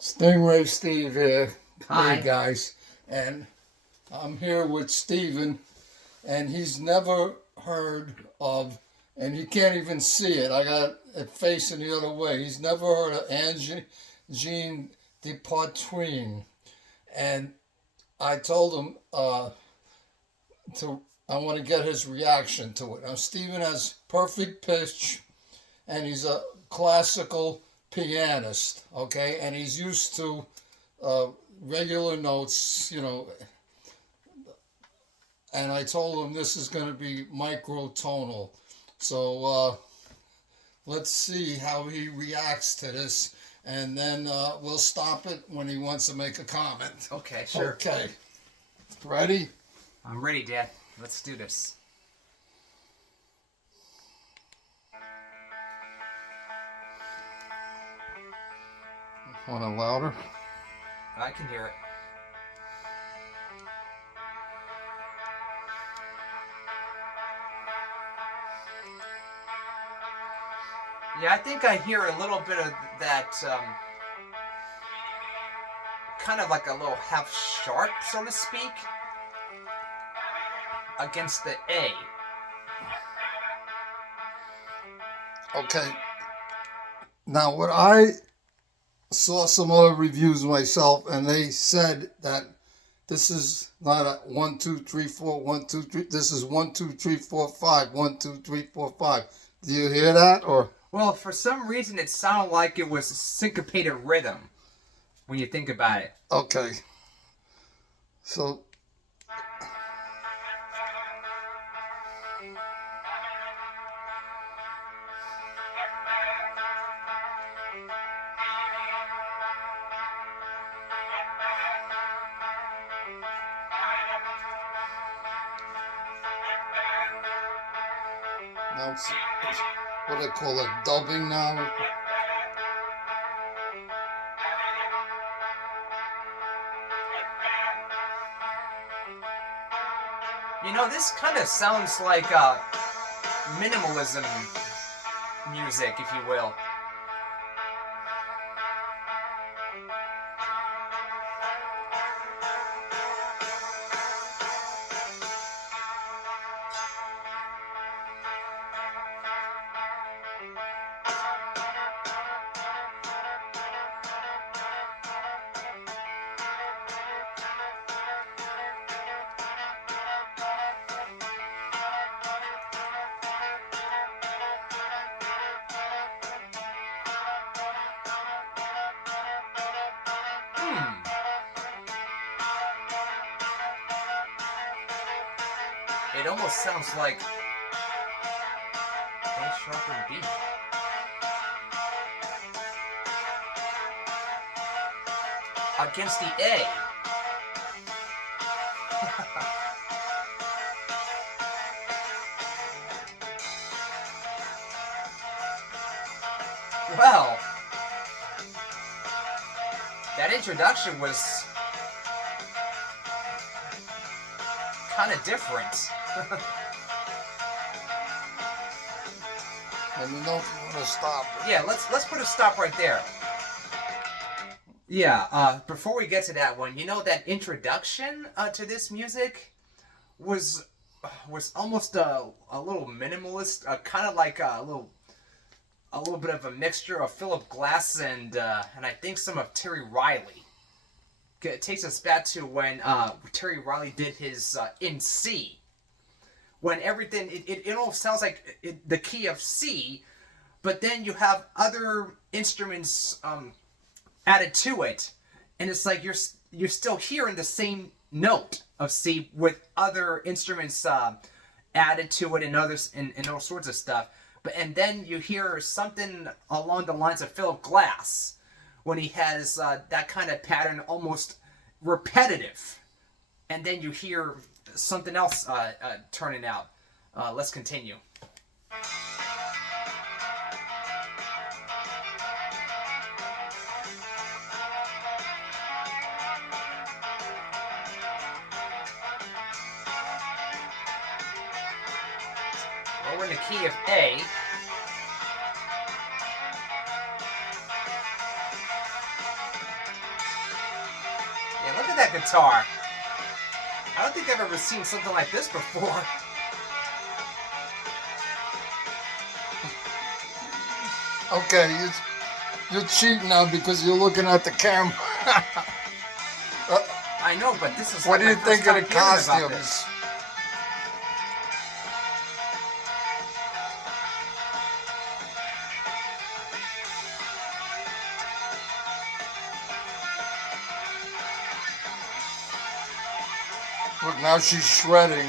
Stingray Steve here. Hi. Hey guys. And I'm here with Steven, and he's never heard of, and he can't even see it. I got it facing the other way. He's never heard of Angine De Poitrine. And I told him I want to get his reaction to it. Now, Steven has perfect pitch, and he's a classical pianist, okay? And he's used to uh, regular notes, and I told him this is going to be microtonal. So let's see how he reacts to this, and then we'll stop it when he wants to make a comment. Okay, sure. Okay. Ready? I'm ready, Dad. Let's do this. Want it louder? I can hear it. Yeah, I think I hear a little bit of that, kind of like a little half sharp, so to speak, against the A. Okay. Now, what I saw some other reviews myself, and they said that this is not a 1, 2, 3, 4, 1, 2, 3. This is 1, 2, 3, 4, 5. 1, 2, 3, 4, 5. Do you hear that? Or Well, for some reason, it sounded like it was syncopated rhythm when you think about it. okay. So now it's what they call it, dubbing now. You know, this kind of sounds like minimalism music, if you will. It almost sounds like A sharp and B. Against the A. Well, that introduction was kind of different. Let me know if you want to stop it. Yeah, let's put a stop right there. Yeah, before we get to that one, you know that introduction to this music was almost a little minimalist, kind of like a little bit of a mixture of Philip Glass and I think some of Terry Riley. It takes us back to when Terry Riley did his in C. When everything, it almost sounds like the key of C, but then you have other instruments added to it, and it's like you're still hearing the same note of C with other instruments added to it and others and all sorts of stuff. And then you hear something along the lines of Philip Glass when he has that kind of pattern, almost repetitive, and then you hear something else turning out. Let's continue. Well, we're in the key of A. that guitar. I don't think I've ever seen something like this before. Okay, you're cheating now because you're looking at the camera. I know, but this is What like do you my think first of the time hearing about this. costumes? Look, now she's shredding.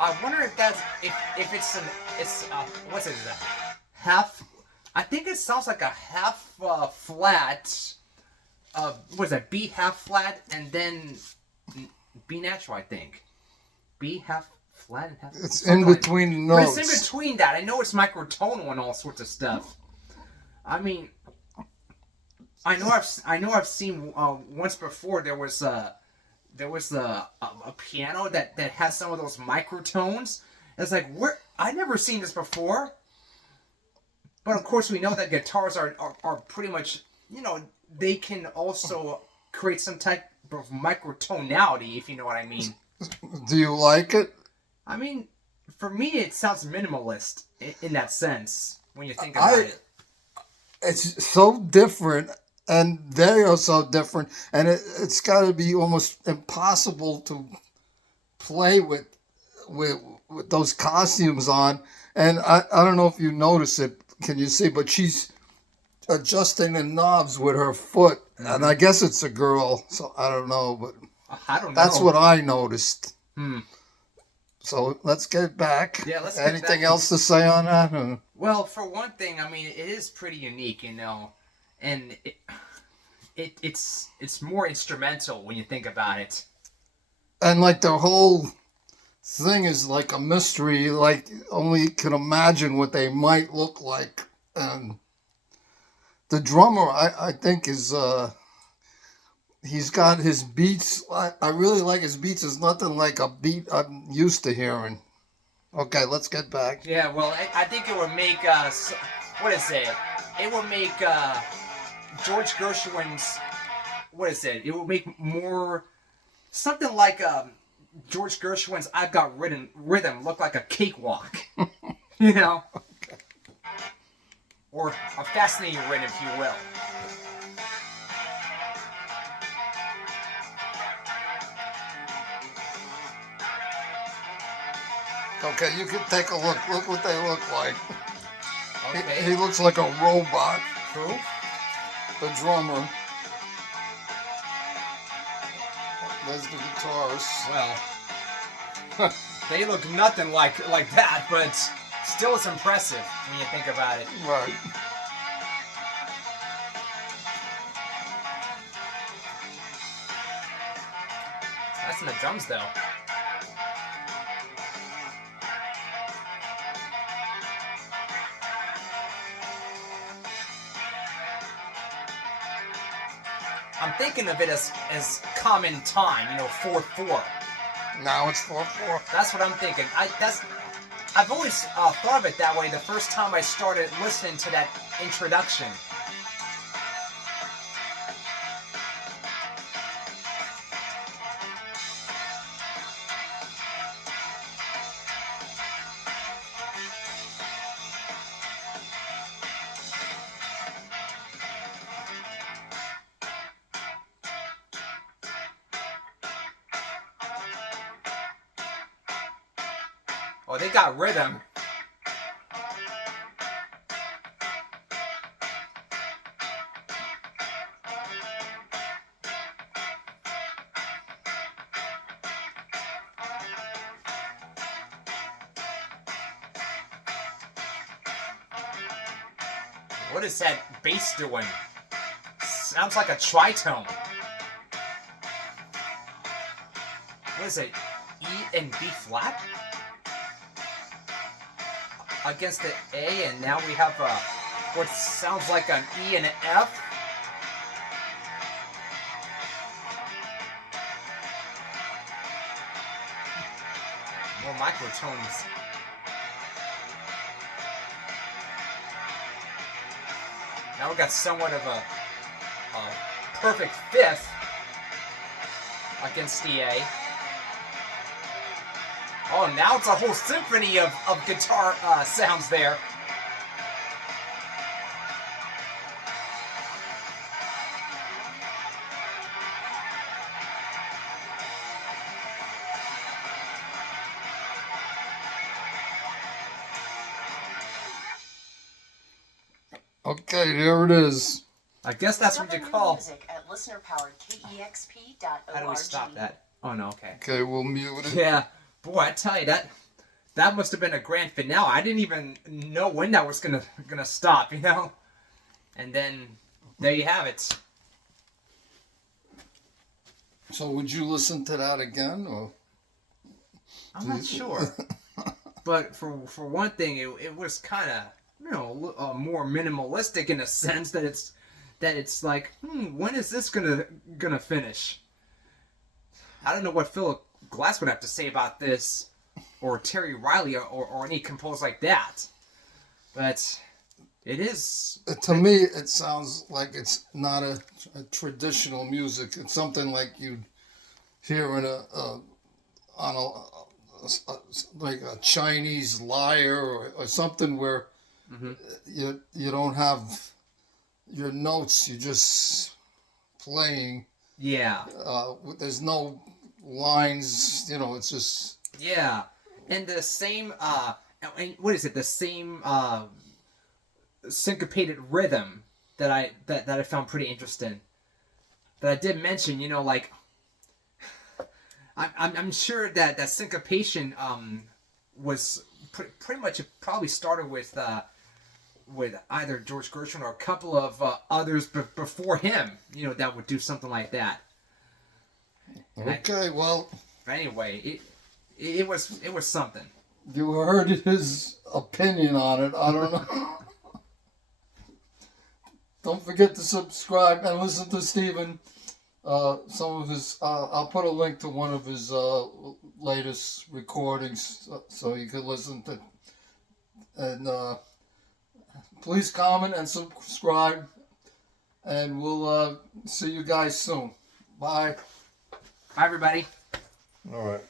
I wonder if that's if it's what's it half. I think it sounds like a half flat. What is that? B half flat and then B natural. I think B half flat and half. It's in between the notes. But it's in between that. I know it's microtonal and all sorts of stuff. I mean, I know I've seen once before there was a piano that has some of those microtones. It's like, I never seen this before. But of course we know that guitars are pretty much, they can also create some type of microtonality, if you know what I mean. Do you like it? I mean, for me it sounds minimalist in that sense when you think about it. It's so different. And they are so different, and it's got to be almost impossible to play with those costumes on. And I don't know if you notice it. Can you see? But she's adjusting the knobs with her foot, and I guess it's a girl, so I don't know. But I don't know. That's what I noticed. Hmm. So let's get back. Yeah, let's get Anything back. else to say on that? Or? Well, for one thing, I mean, it is pretty unique, and it's more instrumental when you think about it. And like the whole thing is like a mystery. Like only can imagine what they might look like. And the drummer, I think, is he's got his beats. I really like his beats. It's nothing like a beat I'm used to hearing. Okay, let's get back. Yeah, well, I think it would make what is it? It would make George Gershwin's it would make more something like George Gershwin's "I've Got Rhythm" look like a cakewalk, Okay. or a fascinating rhythm, if you will. Okay, you can take a look. Look what they look like. Okay. He looks like a robot. Who? The drummer. There's the guitarist. Well, they look nothing like that, but still it's impressive when you think about it. Right. That's in the drums, though. I'm thinking of it as common time, 4/4. Now it's 4/4. That's what I'm thinking. I've always thought of it that way the first time I started listening to that introduction. Oh, they got rhythm. What is that bass doing? Sounds like a tritone. What is it? E and B flat? against the A, and now we have what sounds like an E and an F. More microtones. Now we got somewhat of a perfect fifth against the A. Oh, now it's a whole symphony of guitar sounds there. Okay, there it is. I guess that's what you call. Music at listener-powered KEXP.org. How do we stop that? Oh no, okay. Okay, we'll mute it. Yeah, boy, I tell you that must have been a grand finale. I didn't even know when that was gonna stop, you know. And then there you have it. So would you listen to that again, or? I'm not sure, but for one thing, it was kind of more minimalistic in a sense that it's like when is this gonna finish? I don't know what Philip Glass would have to say about this, or Terry Riley, or any composer like that. But it is. To me, it sounds like it's not a traditional music. It's something like you'd hear in like a Chinese lyre or something where you don't have your notes. You're just playing. Yeah. There's no lines. It's just. Yeah, and the same. What is it? The same syncopated rhythm that I found pretty interesting. That I did mention. Like. I'm sure that syncopation was pretty much, it probably started with either George Gershwin or a couple of others before him, that would do something like that. Okay, well. Anyway, it was something. You heard his opinion on it. I don't know. Don't forget to subscribe and listen to Stephen. Some of his, I'll put a link to one of his latest recordings so you can listen to. And please comment and subscribe, and we'll see you guys soon. Bye. Bye, everybody. All right.